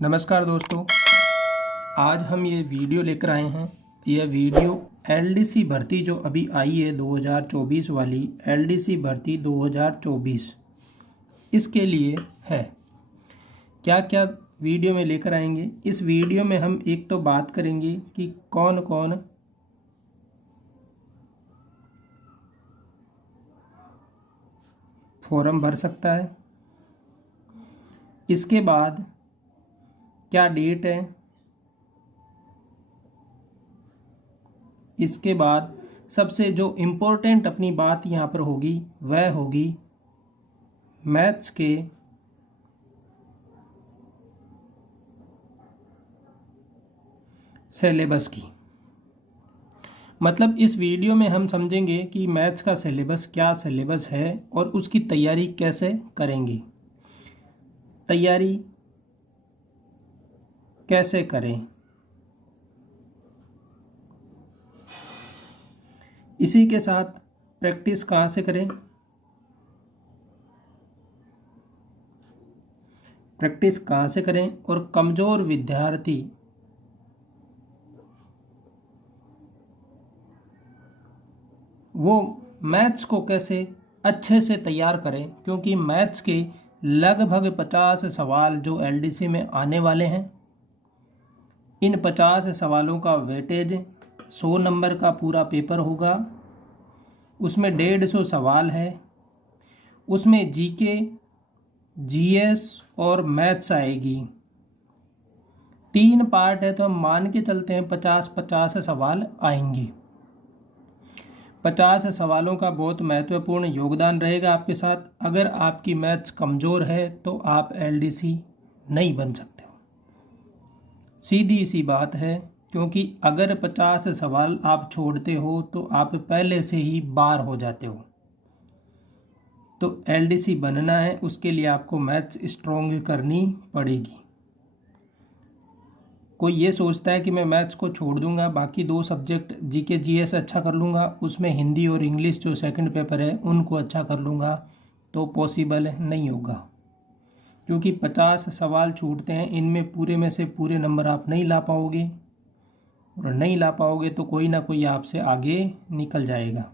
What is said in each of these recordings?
नमस्कार दोस्तों, आज हम ये वीडियो लेकर आए हैं। यह वीडियो एलडीसी भर्ती जो अभी आई है 2024 वाली एलडीसी भर्ती 2024 इसके लिए है। क्या क्या वीडियो में लेकर आएंगे। इस वीडियो में हम एक तो बात करेंगे कि कौन कौन फॉर्म भर सकता है, इसके बाद क्या डेट है, इसके बाद सबसे जो इम्पोर्टेंट अपनी बात यहाँ पर होगी वह होगी मैथ्स के सिलेबस की। मतलब इस वीडियो में हम समझेंगे कि मैथ्स का सिलेबस क्या सिलेबस है और उसकी तैयारी कैसे करेंगे, तैयारी कैसे करें। इसी के साथ प्रैक्टिस कहाँ से करें, प्रैक्टिस कहाँ से करें और कमज़ोर विद्यार्थी वो मैथ्स को कैसे अच्छे से तैयार करें, क्योंकि मैथ्स के लगभग 50 सवाल जो एलडीसी में आने वाले हैं। इन 50 सवालों का वेटेज 100 नंबर का पूरा पेपर होगा। उसमें 150 सवाल है, उसमें जीके, जीएस और मैथ्स आएगी। 3 पार्ट है तो हम मान के चलते हैं 50-50 सवाल आएंगे। 50 सवालों का बहुत महत्वपूर्ण योगदान रहेगा आपके साथ। अगर आपकी मैथ्स कमज़ोर है तो आप एलडीसी नहीं बन सकते हो, सीधी सी बात है। क्योंकि अगर 50 सवाल आप छोड़ते हो तो आप पहले से ही बाहर हो जाते हो। तो एलडीसी बनना है, उसके लिए आपको मैथ्स स्ट्रॉन्ग करनी पड़ेगी। कोई ये सोचता है कि मैं मैथ्स को छोड़ दूंगा, बाकी 2 सब्जेक्ट जीके जीएस अच्छा कर लूँगा, उसमें हिंदी और इंग्लिश जो सेकंड पेपर है उनको अच्छा कर लूँगा, तो पॉसिबल नहीं होगा। क्योंकि 50 सवाल छूटते हैं, इनमें पूरे में से पूरे नंबर आप नहीं ला पाओगे, और नहीं ला पाओगे तो कोई ना कोई आपसे आगे निकल जाएगा।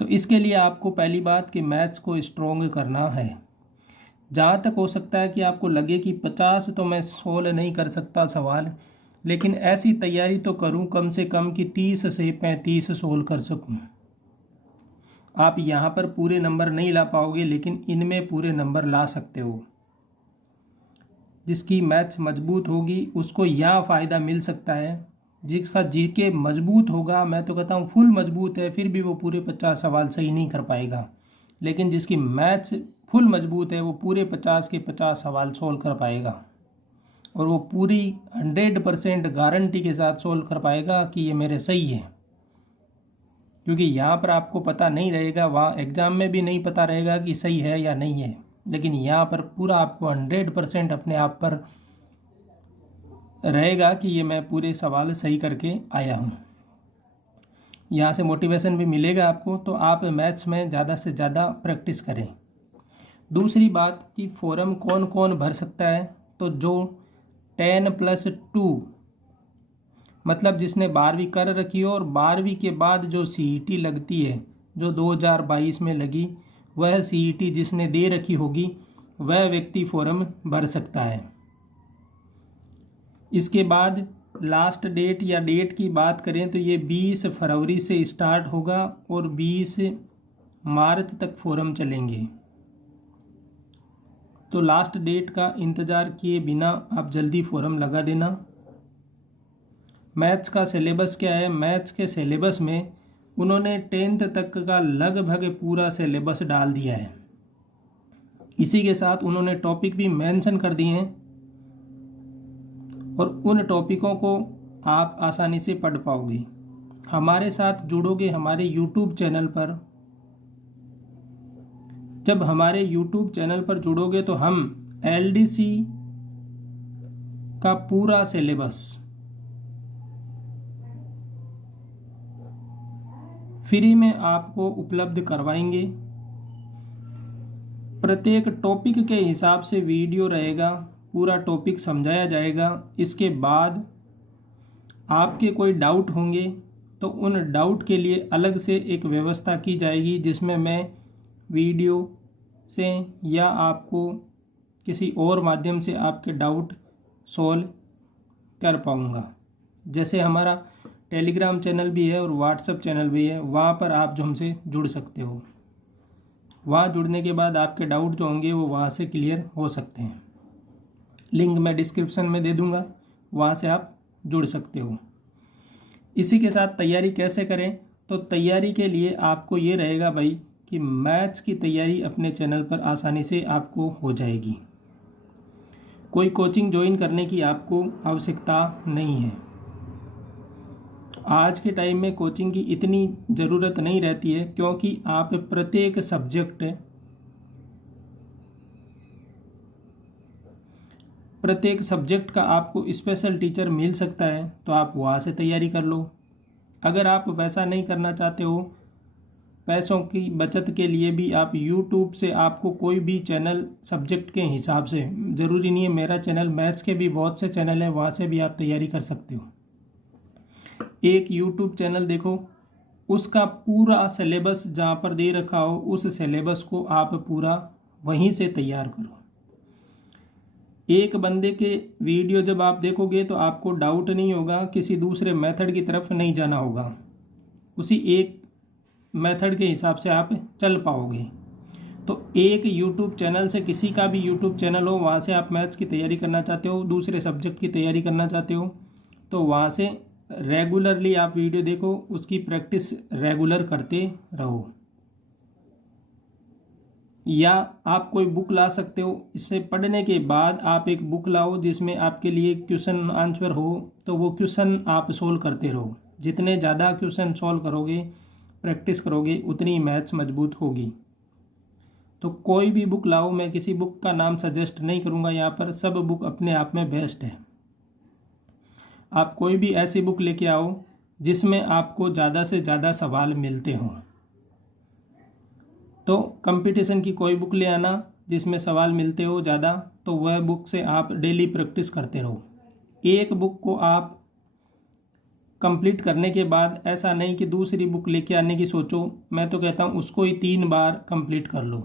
तो इसके लिए आपको पहली बात कि मैथ्स को स्ट्रॉन्ग करना है। जहाँ तक हो सकता है कि आपको लगे कि 50 तो मैं सोल्व नहीं कर सकता सवाल, लेकिन ऐसी तैयारी तो करूँ कम से कम कि 30 से 35 सोल्व कर सकूँ। आप यहाँ पर पूरे नंबर नहीं ला पाओगे, लेकिन इनमें पूरे नंबर ला सकते हो। जिसकी मैथ्स मजबूत होगी उसको यहाँ फ़ायदा मिल सकता है। जिसका जीके मजबूत होगा, मैं तो कहता हूँ फुल मजबूत है, फिर भी वो पूरे 50 सवाल सही नहीं कर पाएगा। लेकिन जिसकी मैथ्स फुल मजबूत है वो पूरे 50 के 50 सवाल सोल्व कर पाएगा, और वो पूरी 100% गारंटी के साथ सोल्व कर पाएगा कि ये मेरे सही है। क्योंकि यहाँ पर आपको पता नहीं रहेगा, वहाँ एग्ज़ाम में भी नहीं पता रहेगा कि सही है या नहीं है, लेकिन यहाँ पर पूरा आपको 100% अपने आप पर रहेगा कि ये मैं पूरे सवाल सही करके आया हूँ। यहाँ से मोटिवेशन भी मिलेगा आपको, तो आप मैथ्स में ज़्यादा से ज़्यादा प्रैक्टिस करें। दूसरी बात कि फॉर्म कौन कौन भर सकता है, तो जो 10+2 मतलब जिसने 12वीं कर रखी हो और 12वीं के बाद जो सीईटी लगती है, जो 2022 में लगी, वह सीईटी जिसने दे रखी होगी वह व्यक्ति फॉर्म भर सकता है। इसके बाद लास्ट डेट या डेट की बात करें तो ये 20 फरवरी से स्टार्ट होगा और 20 मार्च तक फॉर्म चलेंगे। तो लास्ट डेट का इंतज़ार किए बिना आप जल्दी फॉर्म लगा देना। मैथ्स का सिलेबस क्या है, मैथ्स के सिलेबस में उन्होंने 10th तक का लगभग पूरा सिलेबस डाल दिया है। इसी के साथ उन्होंने टॉपिक भी मेंशन कर दिए हैं, और उन टॉपिकों को आप आसानी से पढ़ पाओगे। हमारे साथ जुड़ोगे हमारे YouTube चैनल पर। जब हमारे YouTube चैनल पर जुड़ोगे तो हम एलडीसी का पूरा सिलेबस फ्री में आपको उपलब्ध करवाएंगे। प्रत्येक टॉपिक के हिसाब से वीडियो रहेगा, पूरा टॉपिक समझाया जाएगा। इसके बाद आपके कोई डाउट होंगे तो उन डाउट के लिए अलग से एक व्यवस्था की जाएगी, जिसमें मैं वीडियो से या आपको किसी और माध्यम से आपके डाउट सॉल्व कर पाऊँगा। जैसे हमारा टेलीग्राम चैनल भी है और व्हाट्सएप चैनल भी है, वहाँ पर आप जो हमसे जुड़ सकते हो। वहाँ जुड़ने के बाद आपके डाउट जो होंगे वो वहाँ से क्लियर हो सकते हैं। लिंक मैं डिस्क्रिप्शन में दे दूँगा, वहाँ से आप जुड़ सकते हो। इसी के साथ तैयारी कैसे करें, तो तैयारी के लिए आपको ये रहेगा भाई कि मैथ्स की तैयारी अपने चैनल पर आसानी से आपको हो जाएगी। कोई कोचिंग ज्वाइन करने की आपको आवश्यकता नहीं है। आज के टाइम में कोचिंग की इतनी ज़रूरत नहीं रहती है, क्योंकि आप प्रत्येक सब्जेक्ट का आपको स्पेशल टीचर मिल सकता है, तो आप वहाँ से तैयारी कर लो। अगर आप वैसा नहीं करना चाहते हो, पैसों की बचत के लिए भी आप YouTube से आपको कोई भी चैनल सब्जेक्ट के हिसाब से, ज़रूरी नहीं है मेरा चैनल, मैथ्स के भी बहुत से चैनल हैं, वहाँ से भी आप तैयारी कर सकते हो। एक YouTube चैनल देखो, उसका पूरा सिलेबस जहाँ पर दे रखा हो, उस सिलेबस को आप पूरा वहीं से तैयार करो। एक बंदे के वीडियो जब आप देखोगे तो आपको डाउट नहीं होगा, किसी दूसरे मेथड की तरफ नहीं जाना होगा, उसी एक मेथड के हिसाब से आप चल पाओगे। तो एक YouTube चैनल से, किसी का भी YouTube चैनल हो, वहाँ से आप मैथ्स की तैयारी करना चाहते हो, दूसरे सब्जेक्ट की तैयारी करना चाहते हो, तो वहाँ से रेगुलरली आप वीडियो देखो, उसकी प्रैक्टिस रेगुलर करते रहो। या आप कोई बुक ला सकते हो, इससे पढ़ने के बाद आप एक बुक लाओ जिसमें आपके लिए क्वेश्चन आंसर हो, तो वो क्वेश्चन आप सोल्व करते रहो। जितने ज़्यादा क्वेश्चन सोल्व करोगे, प्रैक्टिस करोगे, उतनी मैथ्स मजबूत होगी। तो कोई भी बुक लाओ, मैं किसी बुक का नाम सजेस्ट नहीं करूँगा यहाँ पर, सब बुक अपने आप में बेस्ट है। आप कोई भी ऐसी बुक लेके आओ जिसमें आपको ज़्यादा से ज़्यादा सवाल मिलते हों। तो कंपटीशन की कोई बुक ले आना जिसमें सवाल मिलते हो ज़्यादा, तो वह बुक से आप डेली प्रैक्टिस करते रहो। एक बुक को आप कंप्लीट करने के बाद ऐसा नहीं कि दूसरी बुक लेके आने की सोचो, मैं तो कहता हूँ उसको ही 3 बार कंप्लीट कर लो,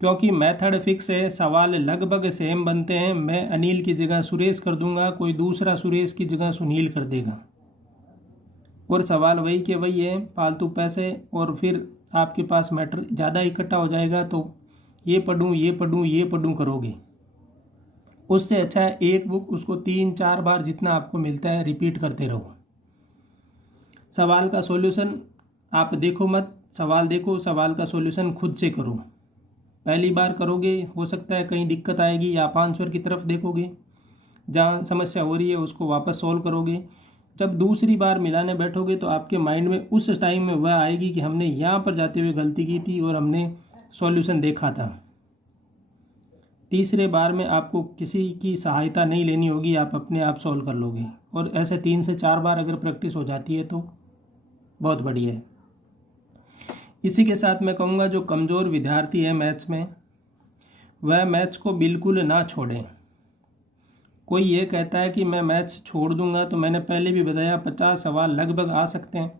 क्योंकि मेथड फिक्स है, सवाल लगभग सेम बनते हैं। मैं अनिल की जगह सुरेश कर दूंगा, कोई दूसरा सुरेश की जगह सुनील कर देगा, और सवाल वही के वही है, फालतू पैसे, और फिर आपके पास मैटर ज़्यादा इकट्ठा हो जाएगा, तो ये पढ़ूँ ये पढ़ूँ ये पढ़ूँ करोगे। उससे अच्छा है एक बुक, उसको 3-4 बार जितना आपको मिलता है रिपीट करते रहो। सवाल का सॉल्यूशन आप देखो मत, सवाल देखो, सवाल का सॉल्यूशन खुद से करो। पहली बार करोगे, हो सकता है कहीं दिक्कत आएगी, या आप आंसर की तरफ देखोगे, जहाँ समस्या हो रही है उसको वापस सॉल्व करोगे। जब दूसरी बार मिलाने बैठोगे तो आपके माइंड में उस टाइम में वह आएगी कि हमने यहाँ पर जाते हुए गलती की थी और हमने सॉल्यूशन देखा था। तीसरे बार में आपको किसी की सहायता नहीं लेनी होगी, आप अपने आप सॉल्व कर लोगे। और ऐसे 3 से 4 बार अगर प्रैक्टिस हो जाती है तो बहुत बढ़िया है। इसी के साथ मैं कहूँगा जो कमज़ोर विद्यार्थी है मैथ्स में, वह मैथ्स को बिल्कुल ना छोड़ें। कोई ये कहता है कि मैं मैथ्स छोड़ दूंगा, तो मैंने पहले भी बताया 50 सवाल लगभग आ सकते हैं,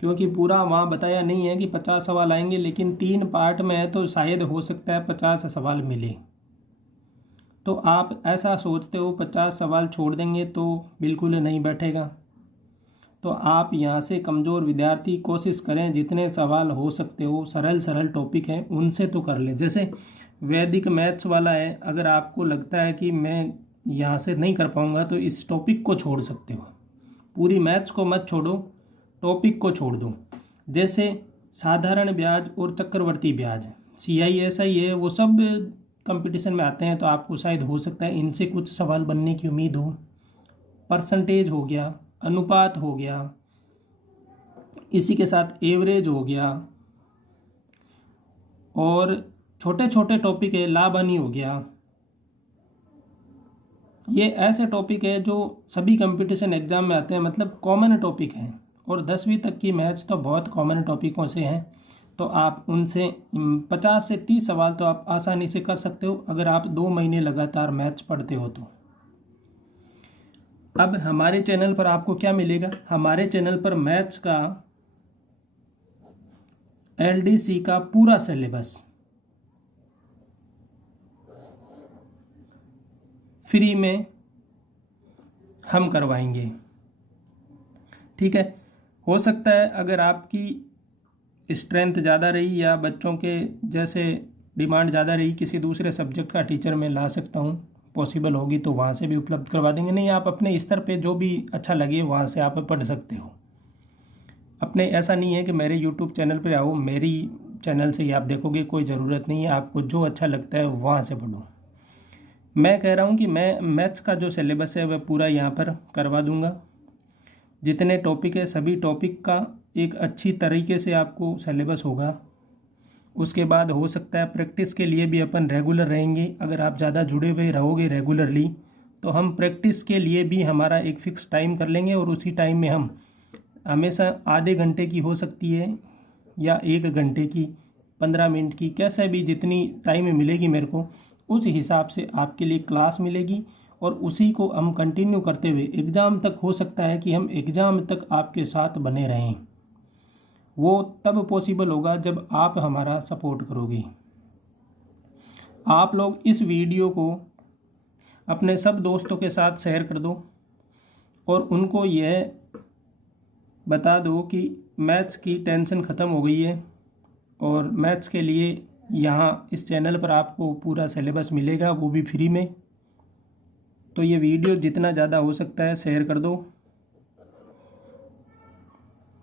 क्योंकि पूरा वहाँ बताया नहीं है कि 50 सवाल आएंगे, लेकिन 3 पार्ट में है तो शायद हो सकता है 50 सवाल मिले। तो आप ऐसा सोचते हो 50 सवाल छोड़ देंगे तो बिल्कुल नहीं बैठेगा। तो आप यहाँ से कमज़ोर विद्यार्थी कोशिश करें जितने सवाल हो सकते हो, सरल टॉपिक हैं उनसे तो कर लें। जैसे वैदिक मैथ्स वाला है, अगर आपको लगता है कि मैं यहाँ से नहीं कर पाऊँगा तो इस टॉपिक को छोड़ सकते हो। पूरी मैथ्स को मत छोड़ो, टॉपिक को छोड़ दो। जैसे साधारण ब्याज और चक्रवर्ती ब्याज, CISI है, वो सब कंपटीशन में आते हैं, तो आपको शायद हो सकता है इनसे कुछ सवाल बनने की उम्मीद हो। परसेंटेज हो गया, अनुपात हो गया, इसी के साथ एवरेज हो गया, और छोटे छोटे टॉपिक है, लाभ हानि हो गया। ये ऐसे टॉपिक है जो सभी कंपटीशन एग्जाम में आते हैं, मतलब कॉमन टॉपिक हैं। और 10वीं तक की मैथ्स तो बहुत कॉमन टॉपिकों से हैं, तो आप उनसे 50 से 30 सवाल तो आप आसानी से कर सकते हो अगर आप 2 महीने लगातार मैथ्स पढ़ते हो तो। अब हमारे चैनल पर आपको क्या मिलेगा, हमारे चैनल पर मैथ्स का LDC का पूरा सिलेबस फ्री में हम करवाएंगे। ठीक है, हो सकता है अगर आपकी स्ट्रेंथ ज़्यादा रही या बच्चों के जैसे डिमांड ज़्यादा रही, किसी दूसरे सब्जेक्ट का टीचर मैं ला सकता हूँ, पॉसिबल होगी तो वहाँ से भी उपलब्ध करवा देंगे। नहीं, आप अपने स्तर पे जो भी अच्छा लगे वहाँ से आप पढ़ सकते हो। अपने ऐसा नहीं है कि मेरे यूट्यूब चैनल पर आओ, मेरी चैनल से ही आप देखोगे, कोई ज़रूरत नहीं है। आपको जो अच्छा लगता है वहाँ से पढ़ो। मैं कह रहा हूँ कि मैं मैथ्स का जो सिलेबस है वह पूरा यहाँ पर करवा दूँगा। जितने टॉपिक है सभी टॉपिक का एक अच्छी तरीके से आपको सिलेबस होगा। उसके बाद हो सकता है प्रैक्टिस के लिए भी अपन रेगुलर रहेंगे। अगर आप ज़्यादा जुड़े हुए रहोगे रेगुलरली तो हम प्रैक्टिस के लिए भी हमारा एक फ़िक्स टाइम कर लेंगे और उसी टाइम में हम हमेशा आधे घंटे की हो सकती है या 1 घंटे की, 15 मिनट की, कैसे भी जितनी टाइम मिलेगी मेरे को उस हिसाब से आपके लिए क्लास मिलेगी और उसी को हम कंटिन्यू करते हुए एग्ज़ाम तक, हो सकता है कि हम एग्ज़ाम तक आपके साथ बने रहें। वो तब पॉसिबल होगा जब आप हमारा सपोर्ट करोगे। आप लोग इस वीडियो को अपने सब दोस्तों के साथ शेयर कर दो और उनको यह बता दो कि मैथ्स की टेंशन ख़त्म हो गई है और मैथ्स के लिए यहाँ इस चैनल पर आपको पूरा सिलेबस मिलेगा, वो भी फ्री में। तो ये वीडियो जितना ज़्यादा हो सकता है शेयर कर दो।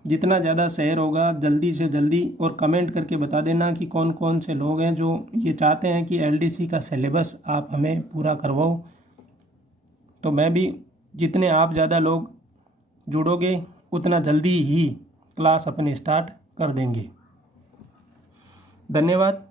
जितना ज़्यादा शेयर होगा जल्दी से जल्दी, और कमेंट करके बता देना कि कौन कौन से लोग हैं जो ये चाहते हैं कि LDC का सिलेबस आप हमें पूरा करवाओ। तो मैं भी, जितने आप ज़्यादा लोग जुड़ोगे उतना जल्दी ही क्लास अपने स्टार्ट कर देंगे। धन्यवाद।